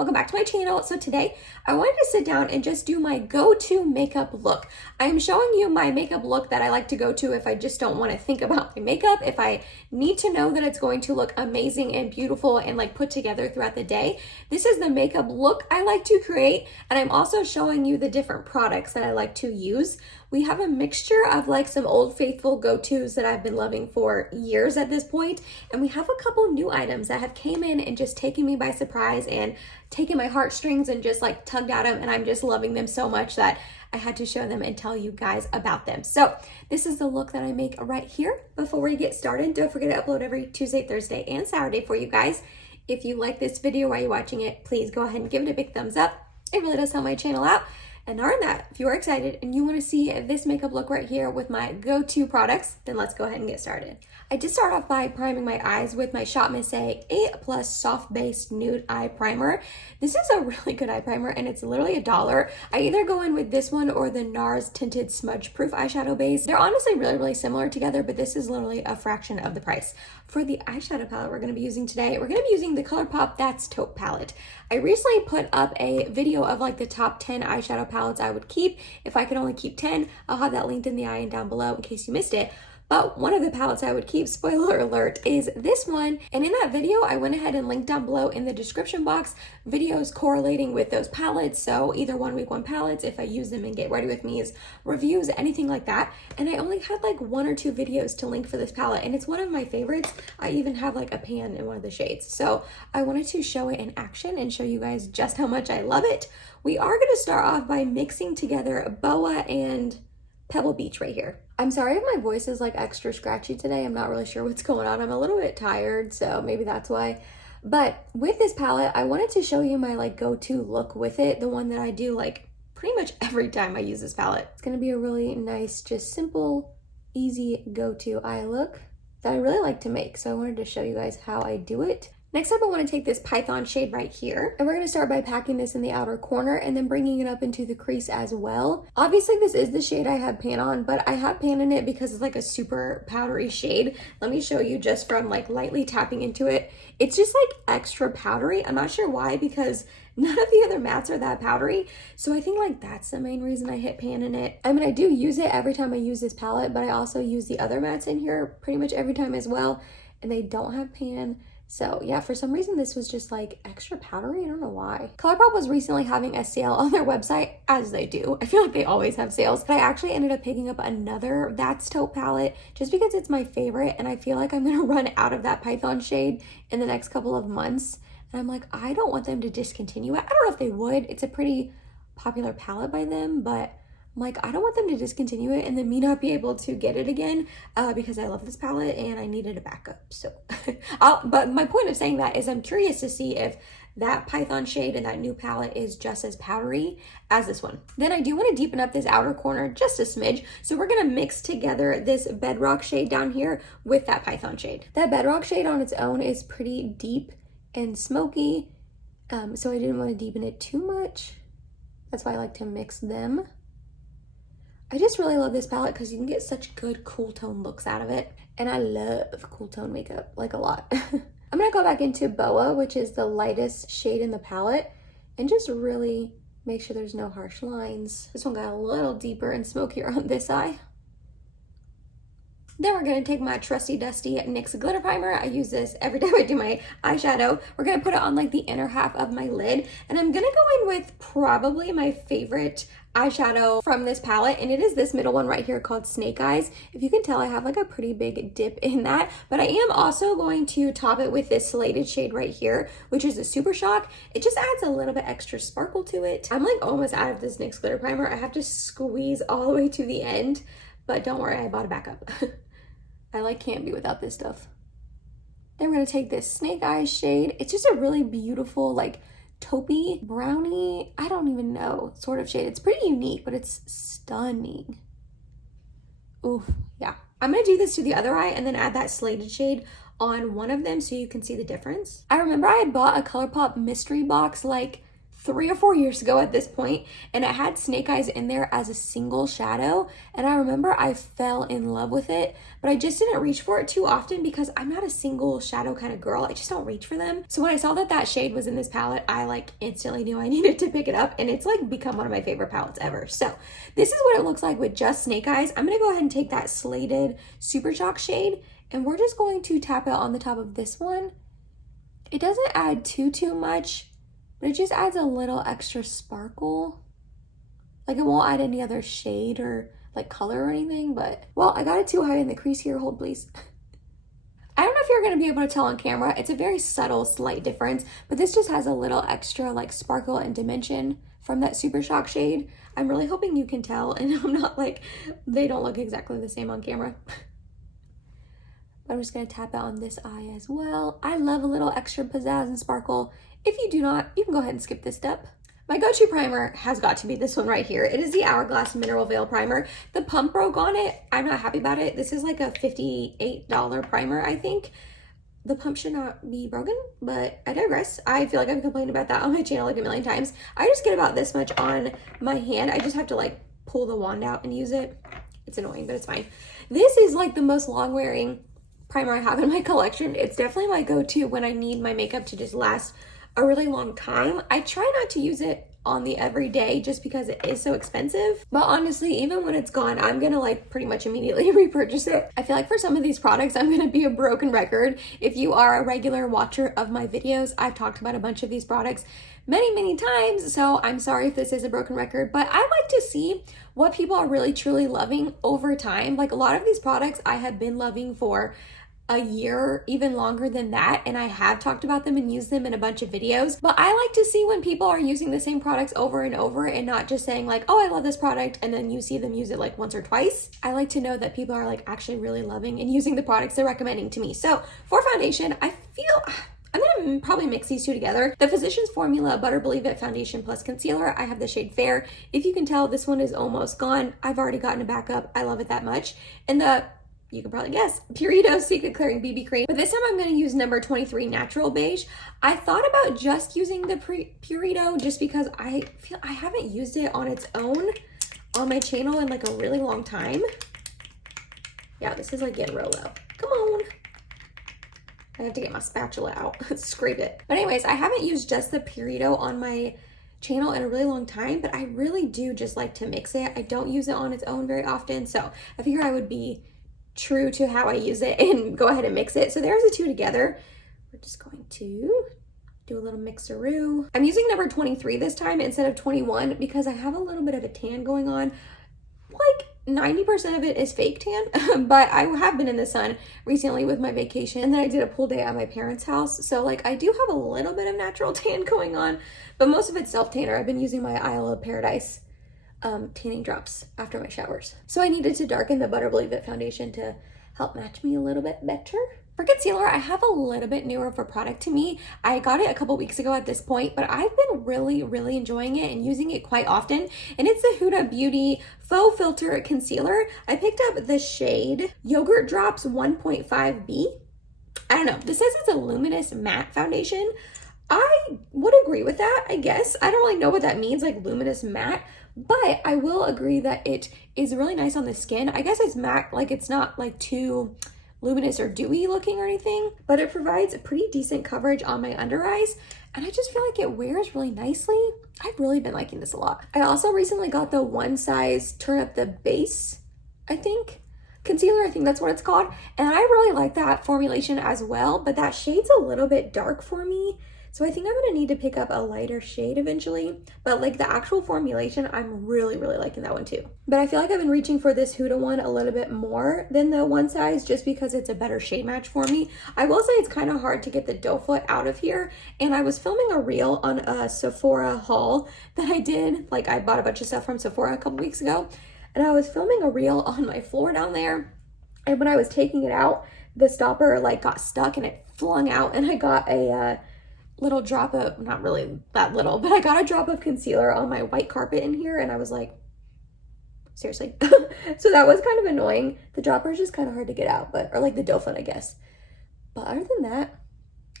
welcome back to my channel. So today I wanted to sit down and just do my go-to makeup look. I'm showing you my makeup look that I like to go to if I just don't want to think about my makeup, if I need to know that it's going to look amazing and beautiful and like put together throughout the day. This is the makeup look I like to create, and I'm also showing you the different products that I like to use. We have a mixture of like some old faithful go-tos that I've been loving for years at this point, and we have a couple new items that have came in and just taken me by surprise and taken my heartstrings and just like tugged at them, and I'm just loving them so much that I had to show them and tell you guys about them. So this is the look that I make right here. Before we get started, don't forget to upload every Tuesday, Thursday, and Saturday for you guys. If you like this video while you're watching it, please go ahead and give it a big thumbs up. It really does help my channel out. And other than that, if you are excited and you want to see this makeup look right here with my go-to products, then let's go ahead and get started. I did start off by priming my eyes with my Shop Mercier A+ Soft Base Nude Eye Primer. This is a really good eye primer, and it's literally $1. I either go in with this one or the NARS Tinted Smudge Proof Eyeshadow Base. They're honestly really similar together, but this is literally a fraction of the price. For the eyeshadow palette we're going to be using today, we're going to be using the Colourpop That's Taupe palette. I recently put up a video of like the top 10 eyeshadow palettes I would keep. If I could only keep 10, I'll have that linked in the eye and down below in case you missed it. But one of the palettes I would keep, spoiler alert, is this one. And in that video, I went ahead and linked down below in the description box videos correlating with those palettes. So either 1 week, 1 palettes, if I use them and get ready with me's, reviews, anything like that. And I only had like 1 or 2 videos to link for this palette, and it's one of my favorites. I even have like a pan in one of the shades. So I wanted to show it in action and show you guys just how much I love it. We are going to start off by mixing together Boa and Pebble Beach right here. I'm sorry if my voice is like extra scratchy today. I'm not really sure what's going on. I'm a little bit tired, so maybe that's why. But with this palette, I wanted to show you my like go-to look with it, the one that I do like pretty much every time I use this palette. It's gonna be a really nice, just simple, easy go-to eye look that I really like to make. So I wanted to show you guys how I do it. Next up, I want to take this Python shade right here, and we're going to start by packing this in the outer corner and then bringing it up into the crease as well. Obviously, this is the shade I have pan on, but I have pan in it because it's like a super powdery shade. Let me show you just from like lightly tapping into it. It's just like extra powdery. I'm not sure why, because none of the other mattes are that powdery. So I think like that's the main reason I hit pan in it. I mean, I do use it every time I use this palette, but I also use the other mattes in here pretty much every time as well, and they don't have pan. So yeah, for some reason this was just like extra powdery. I don't know why. Colourpop was recently having a sale on their website, as they do. I feel like they always have sales. But I actually ended up picking up another That's Taupe palette just because it's my favorite, and I feel like I'm gonna run out of that Python shade in the next couple of months. And I'm like, I don't want them to discontinue it. I don't know if they would. It's a pretty popular palette by them, but I'm like, I don't want them to discontinue it and then me not be able to get it again because I love this palette and I needed a backup. So, but my point of saying that is I'm curious to see if that Python shade and that new palette is just as powdery as this one. Then I do want to deepen up this outer corner just a smidge. So we're going to mix together this Bedrock shade down here with that Python shade. That Bedrock shade on its own is pretty deep and smoky. So I didn't want to deepen it too much. That's why I like to mix them. I just really love this palette because you can get such good cool tone looks out of it. And I love cool tone makeup, like a lot. I'm going to go back into Boa, which is the lightest shade in the palette, and just really make sure there's no harsh lines. This one got a little deeper and smokier on this eye. Then we're going to take my trusty dusty NYX glitter primer. I use this every time I do my eyeshadow. We're going to put it on like the inner half of my lid. And I'm going to go in with probably my favorite eyeshadow from this palette, and it is this middle one right here called Snake Eyes. If you can tell, I have like a pretty big dip in that, but I am also going to top it with this Slated shade right here, which is a Super Shock. It just adds a little bit extra sparkle to it. I'm like almost out of this NYX glitter primer. I have to squeeze all the way to the end, but don't worry, I bought a backup. I like can't be without this stuff. Then we're going to take this Snake Eyes shade. It's just a really beautiful like taupey, brownie, I don't even know, sort of shade. It's pretty unique, but it's stunning. Ooh, yeah. I'm gonna do this to the other eye and then add that Slated shade on one of them so you can see the difference. I remember I had bought a Colourpop mystery box like 3 or 4 years ago at this point, and it had Snake Eyes in there as a single shadow, and I remember I fell in love with it, but I just didn't reach for it too often because I'm not a single shadow kind of girl. I just don't reach for them. So when I saw that that shade was in this palette, I like instantly knew I needed to pick it up, and it's like become one of my favorite palettes ever. So this is what it looks like with just Snake Eyes. I'm gonna go ahead and take that Slated Super Chalk shade, and we're just going to tap it on the top of this one. It doesn't add too much, but it just adds a little extra sparkle. Like it won't add any other shade or like color or anything, but well, I got it too high in the crease here. Hold please. I don't know if you're going to be able to tell on camera. It's a very subtle, slight difference, but this just has a little extra like sparkle and dimension from that Super Shock shade. I'm really hoping you can tell, and I'm not like, they don't look exactly the same on camera. I'm just going to tap it on this eye as well. I love a little extra pizzazz and sparkle. If you do not, you can go ahead and skip this step. My go-to primer has got to be this one right here. It is the Hourglass Mineral Veil Primer. The pump broke on it. I'm not happy about it. This is like a $58 primer, I think. The pump should not be broken, but I digress. I feel like I've complained about that on my channel like a million times. I just get about this much on my hand. I just have to like pull the wand out and use it. It's annoying, but it's fine. This is like the most long-wearing primer I have in my collection. It's definitely my go-to when I need my makeup to just last a really long time. I try not to use it on the everyday just because it is so expensive, but honestly, even when it's gone, I'm gonna like pretty much immediately repurchase it. I feel like for some of these products, I'm gonna be a broken record. If you are a regular watcher of my videos, I've talked about a bunch of these products many times, so I'm sorry if this is a broken record, but I like to see what people are really truly loving over time. Like a lot of these products I have been loving for a year, even longer than that, and I have talked about them and used them in a bunch of videos, but I like to see when people are using the same products over and over and not just saying like, oh, I love this product, and then you see them use it like once or twice. I like to know that people are like actually really loving and using the products they're recommending to me. So for foundation, I feel I'm gonna probably mix these two together. The Physicians Formula Butter Believe It Foundation Plus Concealer. I have the shade Fair. If you can tell, this one is almost gone. I've already gotten it back up. I love it that much. And the, you can probably guess, Purito Secret Clearing BB Cream. But this time I'm gonna use number 23 Natural Beige. I thought about just using the Purito just because I feel I haven't used it on its own on my channel in like a really long time. Yeah, this is like getting real low. Come on. I have to get my spatula out, scrape it. But anyways, I haven't used just the Purito on my channel in a really long time, but I really do just like to mix it. I don't use it on its own very often, so I figure I would be true to how I use it and go ahead and mix it. So there's the two together. We're just going to do a little mixeroo. I'm using number 23 this time instead of 21 because I have a little bit of a tan going on. Like 90% of it is fake tan, but I have been in the sun recently with my vacation, and then I did a pool day at my parents' house. So like I do have a little bit of natural tan going on, but most of it's self-tanner. I've been using my Isle of Paradise tanning drops after my showers. So I needed to darken the Butter Believe It foundation to help match me a little bit better. For concealer, I have a little bit newer of a product to me. I got it a couple weeks ago at this point, but I've been really enjoying it and using it quite often. And it's the Huda Beauty Faux Filter Concealer. I picked up the shade Yogurt Drops 1.5B. I don't know, this says it's a luminous matte foundation. I would agree with that, I guess. I don't really know what that means, like luminous matte, but I will agree that it is really nice on the skin. I guess it's matte, like it's not like too luminous or dewy looking or anything, but it provides a pretty decent coverage on my under eyes, and I just feel like it wears really nicely. I've really been liking this a lot. I also recently got the One Size Turn Up the Base, I think, concealer. I think that's what it's called, and I really like that formulation as well, but that shade's a little bit dark for me. So I think I'm gonna need to pick up a lighter shade eventually, but like the actual formulation, I'm really liking that one too. But I feel like I've been reaching for this Huda one a little bit more than the One Size just because it's a better shade match for me. I will say it's kind of hard to get the doe foot out of here, and I was filming a reel on a Sephora haul that I did. Like I bought a bunch of stuff from Sephora a couple weeks ago, and I was filming a reel on my floor down there, and when I was taking it out, the stopper like got stuck and it flung out, and I got a little drop of, not really that little, but I got a drop of concealer on my white carpet in here, and I was like, seriously? So that was kind of annoying. The dropper is just kind of hard to get out, but, or like the doe foot, I guess. But other than that,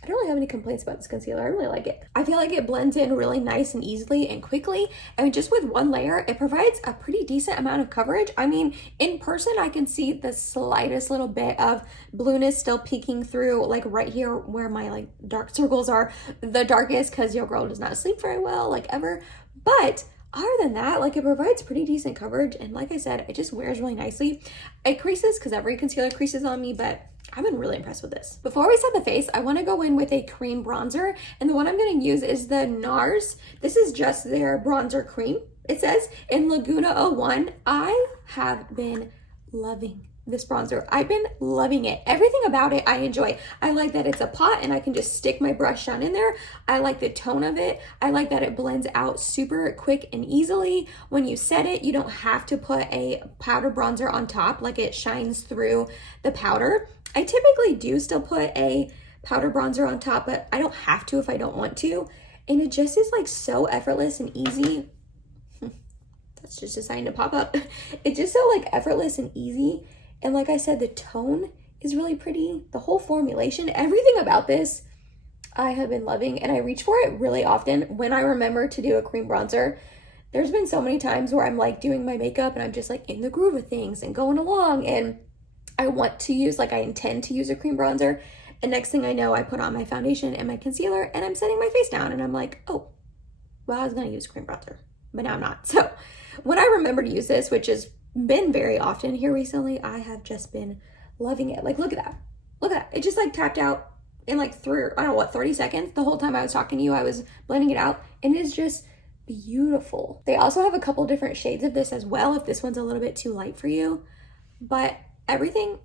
I don't really have any complaints about this concealer. I really like it. I feel like it blends in really nice and easily and quickly. And just with one layer, it provides a pretty decent amount of coverage. I mean, in person, I can see the slightest little bit of blueness still peeking through, like right here where my like dark circles are the darkest, because your girl does not sleep very well, like ever. But other than that, like, it provides pretty decent coverage. And like I said, it just wears really nicely. It creases because every concealer creases on me, but I've been really impressed with this. Before we set the face, I want to go in with a cream bronzer, and the one I'm going to use is the NARS. This is just their bronzer cream. It says in Laguna 01. I have been loving this bronzer. I've been loving it. Everything about it I enjoy. I like that it's a pot and I can just stick my brush down in there. I like the tone of it. I like that it blends out super quick and easily. When you set it, you don't have to put a powder bronzer on top, like it shines through the powder. I typically do still put a powder bronzer on top, but I don't have to if I don't want to. And it just is like so effortless and easy. That's just deciding to pop up. It's just so like effortless and easy. And like I said, the tone is really pretty. The whole formulation, everything about this, I have been loving. And I reach for it really often when I remember to do a cream bronzer. There's been so many times where I'm like doing my makeup and I'm just like in the groove of things and going along, and I want to use, like I intend to use a cream bronzer, and next thing I know, I put on my foundation and my concealer and I'm setting my face down and I'm like, oh, well, I was gonna use cream bronzer, but now I'm not. So when I remember to use this, which has been very often here recently, I have just been loving it. Like, look at that. Look at that. It just like tapped out in like 30 seconds. The whole time I was talking to you, I was blending it out, and it is just beautiful. They also have a couple different shades of this as well, if this one's a little bit too light for you. But everything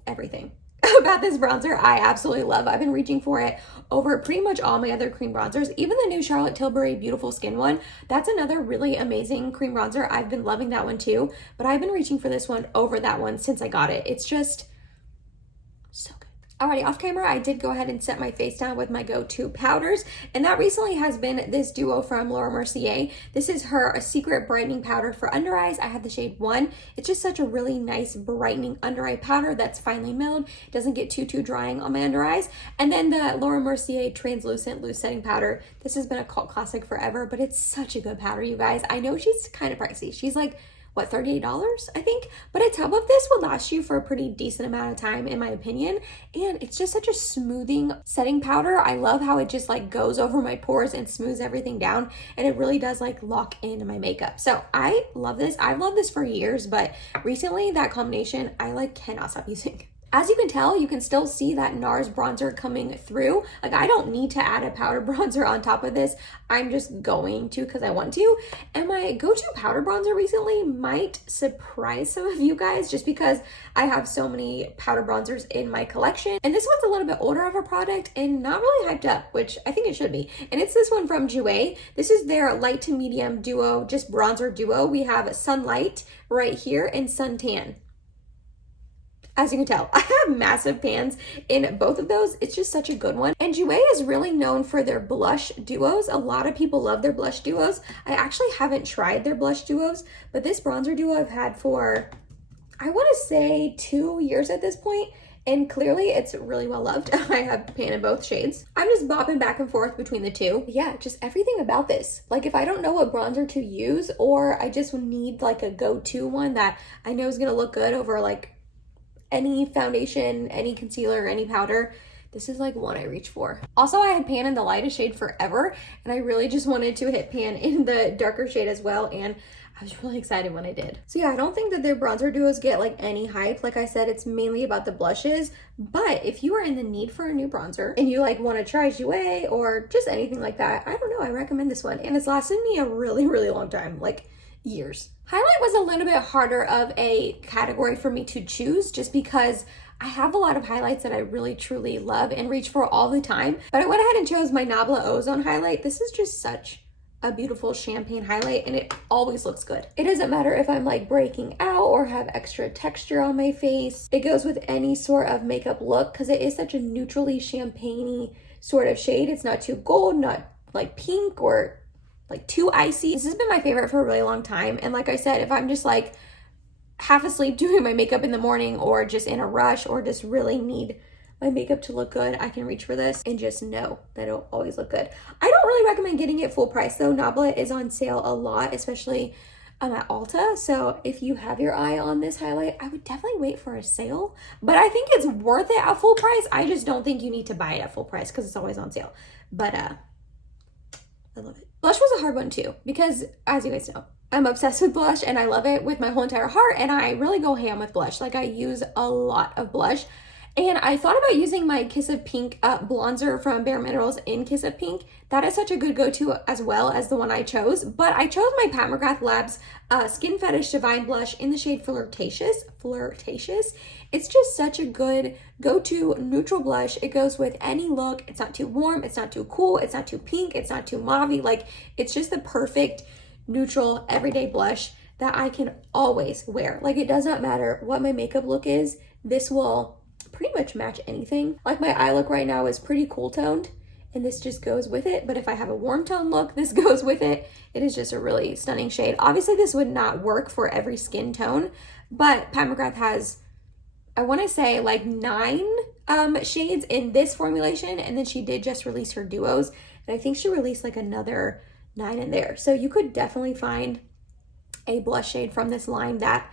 about this bronzer I absolutely love. I've been reaching for it over pretty much all my other cream bronzers. Even the new Charlotte Tilbury Beautiful Skin one, that's another really amazing cream bronzer. I've been loving that one too, but I've been reaching for this one over that one since I got it. It's just so good. Alrighty, off camera, I did go ahead and set my face down with my go-to powders, and that recently has been this duo from Laura Mercier. This is her A Secret Brightening Powder for Under Eyes. I have the shade 1. It's just such a really nice brightening under eye powder that's finely milled. It doesn't get too drying on my under eyes. And then the Laura Mercier Translucent Loose Setting Powder. This has been a cult classic forever, but it's such a good powder, you guys. I know she's kind of pricey. She's like, what, $38, I think? But a tub of this would last you for a pretty decent amount of time, in my opinion. And it's just such a smoothing setting powder. I love how it just like goes over my pores and smooths everything down. And it really does like lock in my makeup. So I love this. I've loved this for years, but recently that combination, I like cannot stop using. As you can tell, you can still see that NARS bronzer coming through. Like, I don't need to add a powder bronzer on top of this. I'm just going to because I want to. And my go-to powder bronzer recently might surprise some of you guys just because I have so many powder bronzers in my collection. And this one's a little bit older of a product and not really hyped up, which I think it should be. And it's this one from Jouer. This is their light to medium duo, just bronzer duo. We have Sunlight right here and Suntan. As you can tell, I have massive pans in both of those. It's just such a good one. And Jouer is really known for their blush duos. A lot of people love their blush duos. I actually haven't tried their blush duos, but this bronzer duo I've had for, I want to say 2 years at this point, and clearly it's really well loved. I have pan in both shades. I'm just bopping back and forth between the two. Yeah, just everything about this. Like, if I don't know what bronzer to use, or I just need like a go-to one that I know is gonna look good over like any foundation, any concealer, any powder, this is like one I reach for. Also, I had pan in the lightest shade forever, and I really just wanted to hit pan in the darker shade as well, and I was really excited when I did. So yeah, I don't think that their bronzer duos get like any hype. Like I said, it's mainly about the blushes, but if you are in the need for a new bronzer and you like want to try Jouer or just anything like that, I don't know, I recommend this one. And it's lasted me a really, really long time, like years. Highlight was a little bit harder of a category for me to choose just because I have a lot of highlights that I really truly love and reach for all the time. But I went ahead and chose my Nabla Ozone highlight. This is just such a beautiful champagne highlight, and it always looks good. It doesn't matter if I'm like breaking out or have extra texture on my face. It goes with any sort of makeup look because it is such a neutrally champagne-y sort of shade. It's not too gold, not like pink or like too icy. This has been my favorite for a really long time. And like I said, if I'm just like half asleep doing my makeup in the morning or just in a rush or just really need my makeup to look good, I can reach for this and just know that it'll always look good. I don't really recommend getting it full price though. Nabla is on sale a lot, especially at Ulta. So if you have your eye on this highlight, I would definitely wait for a sale. But I think it's worth it at full price. I just don't think you need to buy it at full price because it's always on sale. But I love it. Blush was a hard one too, because as you guys know, I'm obsessed with blush and I love it with my whole entire heart, and I really go ham with blush. Like I use a lot of blush. And I thought about using my Kiss of Pink bronzer from Bare Minerals in Kiss of Pink. That is such a good go-to as well as the one I chose. But I chose my Pat McGrath Labs Skin Fetish Divine Blush in the shade Flirtatious. It's just such a good go-to neutral blush. It goes with any look. It's not too warm. It's not too cool. It's not too pink. It's not too mauve-y. Like, it's just the perfect neutral everyday blush that I can always wear. Like, it does not matter what my makeup look is. This will pretty much match anything. Like my eye look right now is pretty cool toned and this just goes with it. But if I have a warm tone look, this goes with it. It is just a really stunning shade. Obviously this would not work for every skin tone, but Pat McGrath has, I want to say like 9 shades in this formulation. And then she did just release her duos. And I think she released like another 9 in there. So you could definitely find a blush shade from this line that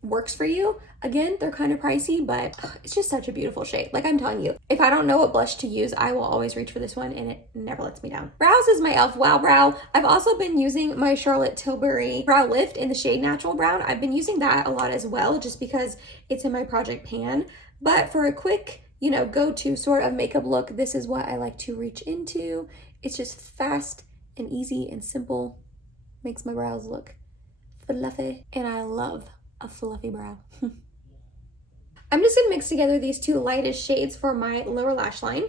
works for you. Again, they're kind of pricey, but it's just such a beautiful shade. Like I'm telling you, if I don't know what blush to use, I will always reach for this one and it never lets me down. Brows is my e.l.f. Wow Brow. I've also been using my Charlotte Tilbury Brow Lift in the shade Natural Brown. I've been using that a lot as well, just because it's in my project pan. But for a quick, you know, go-to sort of makeup look, this is what I like to reach into. It's just fast and easy and simple. Makes my brows look fluffy, and I love a fluffy brow. I'm just gonna mix together these 2 lightest shades for my lower lash line.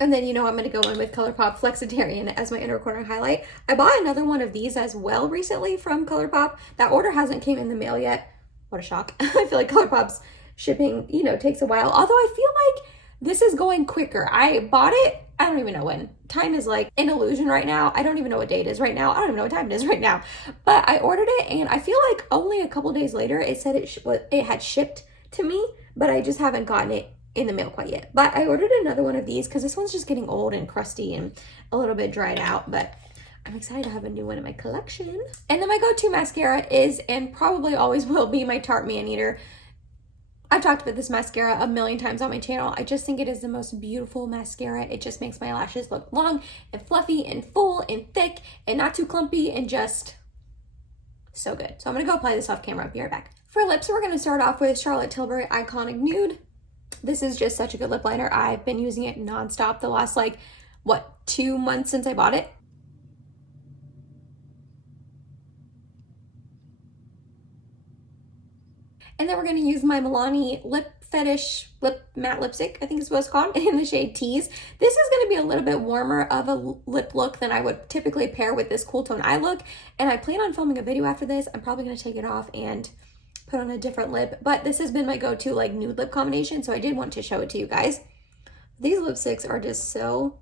And then, you know, I'm gonna go in with Colourpop Flexitarian as my inner corner highlight. I bought another one of these as well recently from Colourpop. That order hasn't came in the mail yet. What a shock. I feel like Colourpop's shipping, you know, takes a while. Although I feel like this is going quicker. I bought it, I don't even know when. Time is like an illusion right now. I don't even know what day it is right now. I don't even know what time it is right now. But I ordered it and I feel like only a couple days later it said it had shipped to me, but I just haven't gotten it in the mail quite yet. But I ordered another one of these because this one's just getting old and crusty and a little bit dried out, but I'm excited to have a new one in my collection. And then my go-to mascara is, and probably always will be, my Tarte Maneater. I've talked about this mascara a million times on my channel. I just think it is the most beautiful mascara. It just makes my lashes look long and fluffy and full and thick and not too clumpy and just so good. So I'm gonna go apply this off camera. I'll be right back. For lips, we're gonna start off with Charlotte Tilbury Iconic Nude. This is just such a good lip liner. I've been using it nonstop the last, like, what, 2 months since I bought it. And then we're going to use my Milani Lip Fetish Lip Matte Lipstick, I think is what it's called, in the shade Tease. This is going to be a little bit warmer of a lip look than I would typically pair with this cool tone eye look. And I plan on filming a video after this. I'm probably going to take it off and put on a different lip. But this has been my go-to, like, nude lip combination, so I did want to show it to you guys. These lipsticks are just so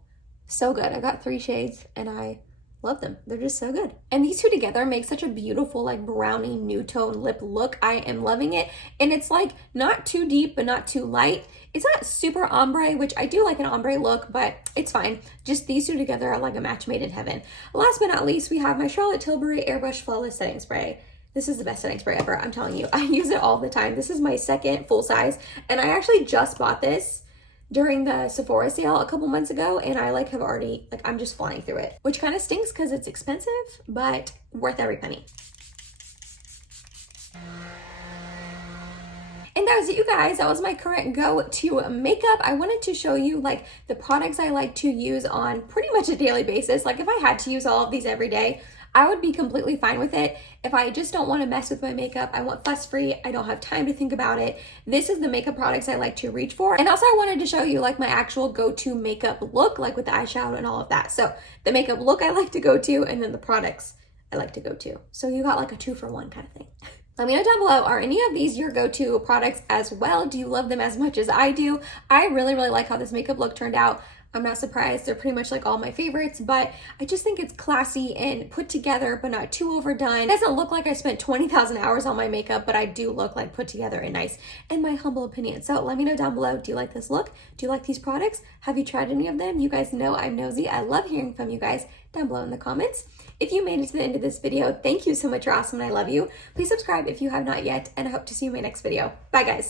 good. I got 3 shades and I love them. They're just so good. And these 2 together make such a beautiful, like, brownie nude tone lip look. I am loving it. And it's like not too deep but not too light. It's not super ombre, which I do like an ombre look, but it's fine. Just these 2 together are like a match made in heaven. Last but not least, we have my Charlotte Tilbury Airbrush Flawless Setting Spray. This is the best setting spray ever. I'm telling you, I use it all the time. This is my second full size, and I actually just bought this during the Sephora sale a couple months ago, and I have already, I'm just flying through it, which kind of stinks because it's expensive, but worth every penny. And that was it, you guys. That was my current go-to makeup. I wanted to show you the products I like to use on pretty much a daily basis. Like if I had to use all of these every day, I would be completely fine with it. If I just don't want to mess with my makeup, I want fuss-free, I don't have time to think about it, this is the makeup products I like to reach for. And also I wanted to show you my actual go-to makeup look, with the eyeshadow and all of that. So the makeup look I like to go to, and then the products I like to go to. So you got a 2-for-1 kind of thing. Let me know down below, are any of these your go-to products as well? Do you love them as much as I do? I really, really like how this makeup look turned out. I'm not surprised. They're pretty much like all my favorites, but I just think it's classy and put together, but not too overdone. It doesn't look like I spent 20,000 hours on my makeup, but I do look like put together and nice, in my humble opinion. So let me know down below, do you like this look? Do you like these products? Have you tried any of them? You guys know I'm nosy. I love hearing from you guys down below in the comments. If you made it to the end of this video, thank you so much. You're awesome and I love you. Please subscribe if you have not yet, and I hope to see you in my next video. Bye guys.